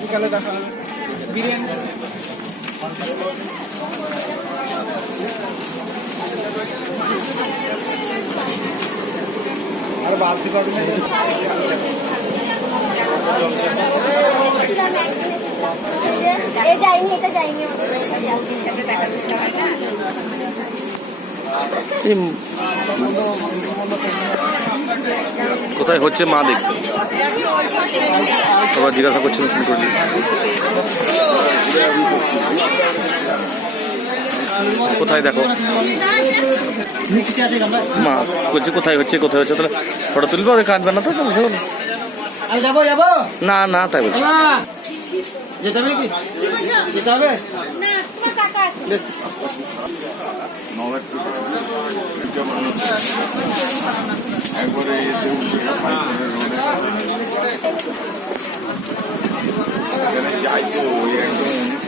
বিকালে দেখা হবে বিরিয়ানি আর বালতি পাবি না যাইনি এটা যাইনি কোথায় হচ্ছে মা দেখছে সবাই জিজ্ঞাসা করছিল ফোন করলি। কোথায় দেখো? মা বলছে কোথায় হচ্ছে কোথায় হচ্ছে? তাহলে ফটো তুলবো ওকে কাঁদবে না তো? বলছে বলো। না না তাই বলছে। না। যেতে হবে নাকি? যেতে হবে? বেশ। এখানে যাই তো একদম